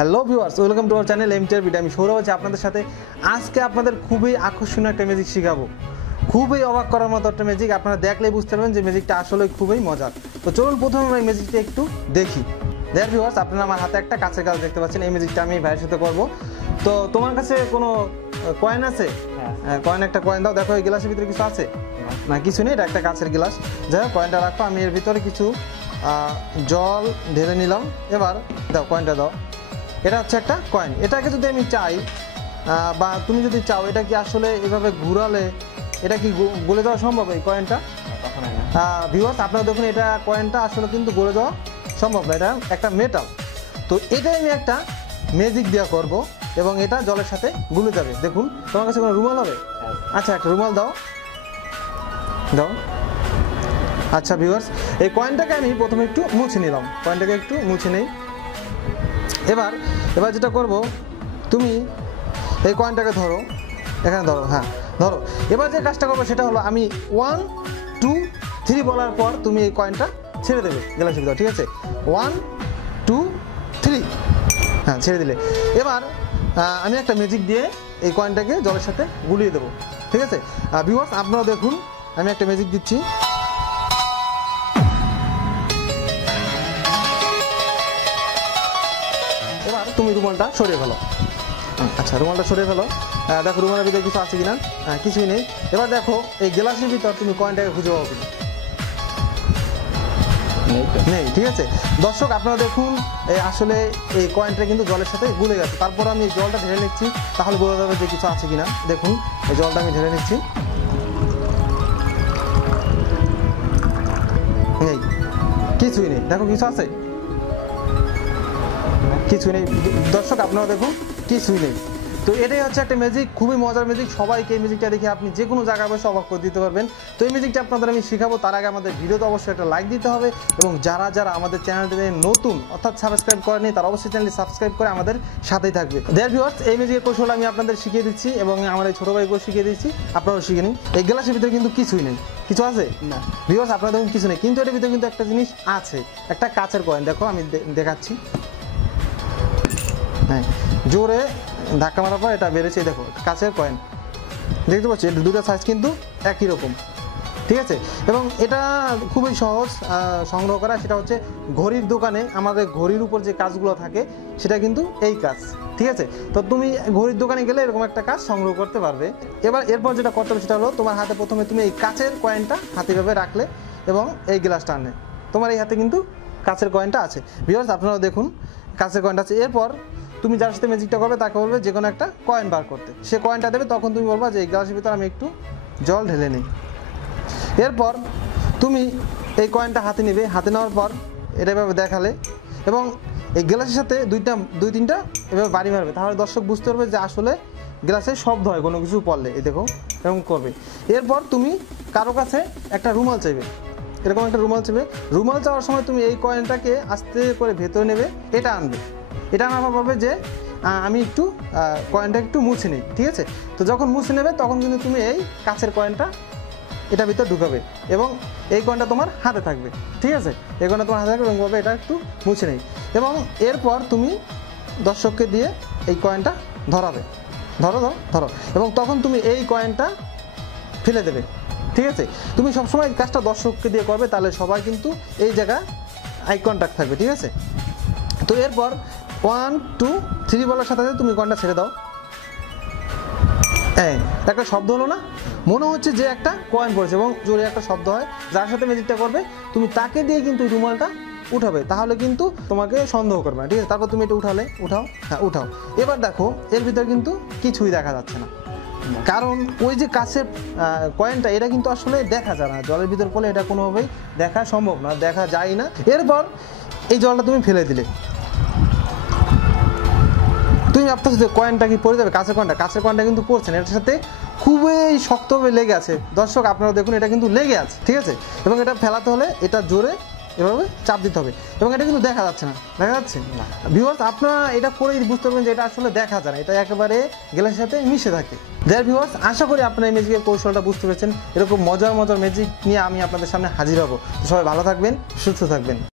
Hello viewers, welcome to our channel MTR video. আমি সৌরভ আছি আপনাদের সাথে। আজকে আপনাদের খুবই আকর্ষণীয় একটা ম্যাজিক শেখাবো, খুবই অবাক করার মতো একটা ম্যাজিক। আপনারা দেখলেই বুঝতে পারবেন যে ম্যাজিকটা আসলে খুবই মজার। তো চলুন প্রথমে আমরা এই ম্যাজিকটা একটু দেখি। দেয়ার ভিউয়ার্স, আপনারা আমার হাতে একটা কাছের কাজ দেখতে পাচ্ছেন। এই ম্যাজিকটা আমি ভাইয়ের সাথে করবো। তো তোমার কাছে কোনো কয়েন আছে? কয়েন, একটা কয়েন দাও। দেখো এই গ্লাসের ভিতরে কিছু আছে না? কিছু নেই, এটা একটা কাছের গ্লাস। যাই হোক, কয়েনটা রাখো। আমি এর ভিতরে কিছু জল ঢেলে নিলাম। এবার দাও, কয়েনটা দাও। এটা হচ্ছে একটা কয়েন। এটাকে যদি আমি চাই বা তুমি যদি চাও, এটা কি আসলে এভাবে ঘুরালে এটা কি গলে যাওয়া সম্ভব এই কয়েনটা? ভিউয়ার্স, আপনারা দেখুন, এটা কয়েনটা আসলে কিন্তু গলে যাওয়া সম্ভব না, এটা একটা মেটাল। তো এটাই আমি একটা ম্যাজিক দেওয়া করব এবং এটা জলের সাথে গুলে যাবে। দেখুন, তোমার কাছে কোনো রুমাল হবে? আচ্ছা, একটা রুমাল দাও দাও। আচ্ছা ভিউয়ার্স, এই কয়েনটাকে আমি প্রথমে একটু মুছে নিলাম। কয়েনটাকে একটু মুছে নেই। এবার যেটা করব, তুমি এই কয়েনটাকে ধরো, এখানে ধরো, হ্যাঁ ধরো। এবার যে কাজটা করবো সেটা হলো, আমি 1 2 3 বলার পর তুমি এই কয়েনটা ছেড়ে দেবে গ্লাসের ভিতর, ঠিক আছে? 1 2 3, হ্যাঁ ছেড়ে দিলে। এবার আমি একটা ম্যাজিক দিয়ে এই কয়েনটাকে জলের সাথে গুলিয়ে দেবো, ঠিক আছে? ভিউয়ার্স, আপনারা দেখুন, আমি একটা ম্যাজিক দিচ্ছি। এবার তুমি রুমালটা সরিয়ে ফেলো। আচ্ছা, রুমালটা সরিয়ে ফেলো। দেখো রুমালের ভিতরে কিছু আছে কিনা? কিছুই নেই। এবার দেখো এই গ্লাসের ভিতর তুমি কয়েনটাকে খুঁজে পাবো কিনা? নেই, ঠিক আছে? দর্শক, আপনারা দেখুন, আসলে এই কয়েনটা কিন্তু জলের সাথে গুলে গেছে। তারপর আমি জলটা ঢেলে নিচ্ছি, তাহলে বোঝা যাবে যে কিছু আছে কিনা। দেখুন, এই জলটা আমি ঢেলে নিচ্ছি। নেই, কিছুই নেই। দেখো, কিছু আছে? কিছুই নেই। দর্শক, আপনারা দেখুন, কিছুই নেই। তো এটাই হচ্ছে একটা ম্যাজিক, খুবই মজার ম্যাজিক। সবাইকে এই ম্যাজিকটা দেখে আপনি যে কোনো জায়গায় বসে অবাক করে দিতে পারবেন। তো এই ম্যাজিকটা আপনাদের আমি শেখাবো, তার আগে আমাদের ভিডিওতে অবশ্যই একটা লাইক দিতে হবে এবং যারা যারা আমাদের চ্যানেলটিতে নতুন, অর্থাৎ সাবস্ক্রাইব করেনি, তারা অবশ্যই চ্যানেলটি সাবস্ক্রাইব করে আমাদের সাথেই থাকবে। দেয়ার ভিউয়ার্স, এই ম্যাজিকের কৌশল আমি আপনাদের শিখিয়ে দিচ্ছি এবং আমার এই ছোটো ভাইকেও শিখিয়ে দিচ্ছি, আপনারাও শিখে নিন। এই গ্লাসের ভিতরে কিন্তু কিছুই নেই। কিছু আছে না? ভিউয়ার্স, আপনারা দেখুন, কিছু নেই, কিন্তু এটার ভিতরে কিন্তু একটা জিনিস আছে, একটা কাচের কয়েন। দেখো, আমি দেখাচ্ছি। হ্যাঁ, জোরে ধাক্কা মারার পর এটা বেড়েছে। দেখো, কাছের কয়েন দেখতে পাচ্ছি, এটা দুটো সাইজ কিন্তু একই রকম, ঠিক আছে? এবং এটা খুবই সহজ সংগ্রহ করা। সেটা হচ্ছে ঘড়ির দোকানে আমাদের ঘড়ির উপর যে কাজগুলো থাকে সেটা কিন্তু এই কাজ, ঠিক আছে? তো তুমি ঘড়ির দোকানে গেলে এরকম একটা কাজ সংগ্রহ করতে পারবে। এরপর যেটা করতে হবে সেটা হলো, তোমার হাতে প্রথমে তুমি এই কাচের কয়েনটা হাতে ভাবে রাখলে এবং এই গ্লাসটা আনলে। তোমার এই হাতে কিন্তু কাচের কয়েনটা আছে। ভিউয়ার্স, আপনারা দেখুন, কাচের কয়েনটা আছে। এরপর তুমি যার সাথে ম্যাজিকটা করবে তাকে বলবে যে কোনো একটা কয়েন বার করতে। সে কয়েনটা দেবে, তখন তুমি বলবা যে এই গ্লাসের ভিতরে আমি একটু জল ঢেলে নিই। এরপর তুমি এই কয়েনটা হাতে নেবে। হাতে নেওয়ার পর এটা এভাবে দেখালে এবং এই গ্লাসের সাথে দুই তিনটা এভাবে বাড়ি মারবে। তাহলে দর্শক বুঝতে পারবে যে আসলে গ্লাসে শব্দ হয় কোনো কিছু পড়লে। এই দেখো, এরকম করবে। এরপর তুমি কারো কাছে একটা রুমাল চাইবে, এরকম একটা রুমাল চাইবে। রুমাল চাওয়ার সময় তুমি এই কয়েনটাকে আস্তে করে ভেতরে নেবে, এটা আনবে। এটা আনার পর যে আমি একটু কয়েনটা একটু মুছে নিই, ঠিক আছে? তো যখন মুছে নেবে তখন কিন্তু তুমি এই কাচের কয়েনটা এটা ভিতরে ঢুকাবে এবং এই কয়েনটা তোমার হাতে থাকবে, ঠিক আছে? এই কয়েনটা তোমার হাতে থাকবে এবং বলবে এটা একটু মুছে নেই। এবং এরপর তুমি দর্শককে দিয়ে এই কয়েনটা ধরাবে, ধরো ধরো ধরো, এবং তখন তুমি এই কয়েনটা ফেলে দেবে, ঠিক আছে? তুমি সবসময় এই কাজটা দর্শককে দিয়ে করবে, তাহলে সবাই কিন্তু এই জায়গায় আই কন্ট্যাক্ট থাকবে, ঠিক আছে? তো এরপর 1 2 3 বলার সাথে সাথে তুমি কয়েনটা ছেড়ে দাও। হ্যাঁ, একটা শব্দ হলো না? মনে হচ্ছে যে একটা কয়েন পড়েছে এবং জোরে একটা শব্দ হয়। যার সাথে ম্যাজিকটা করবে তুমি তাকে দিয়ে কিন্তু এই রুমালটা উঠাবে, তাহলে কিন্তু তোমাকে সন্দেহ করবে না, ঠিক আছে? তারপর তুমি এটা উঠাও, হ্যাঁ উঠাও। এবার দেখো, এর ভিতর কিন্তু কিছুই দেখা যাচ্ছে না, কারণ ওই যে কাছের কয়েনটা, এটা কিন্তু আসলে দেখা যায় না। জলের ভিতর পড়লে এটা কোনোভাবেই দেখা সম্ভব না, দেখা যায় না। এরপর এই জলটা তুমি ফেলে দিলে। তুমি ভাবতেছো যে কয়েনটা কি পড়ে যাবে? কাছের কয়েনটা কিন্তু পড়ছে না, এটার সাথে খুবই শক্তভাবে লেগে আছে। দর্শক, আপনারা দেখুন, এটা কিন্তু লেগে আছে, ঠিক আছে? এবং এটা ফেলাতে হলে এটা জোরে এভাবে চাপ দিতে হবে এবং এটা কিন্তু দেখা যাচ্ছে না। দেখা যাচ্ছে না? ভিউয়ার্স, আপনারা এটা করেই বুঝতে পারবেন যে এটা আসলে দেখা যায় না, এটা একেবারে গ্লাসের সাথে মিশে থাকে। দেয়ার ভিউয়ার্স, আশা করি আপনারা এই ম্যাজিকের কৌশলটা বুঝতে পেরেছেন। এরকম মজার ম্যাজিক নিয়ে আমি আপনাদের সামনে হাজির হব। সবাই ভালো থাকবেন, সুস্থ থাকবেন।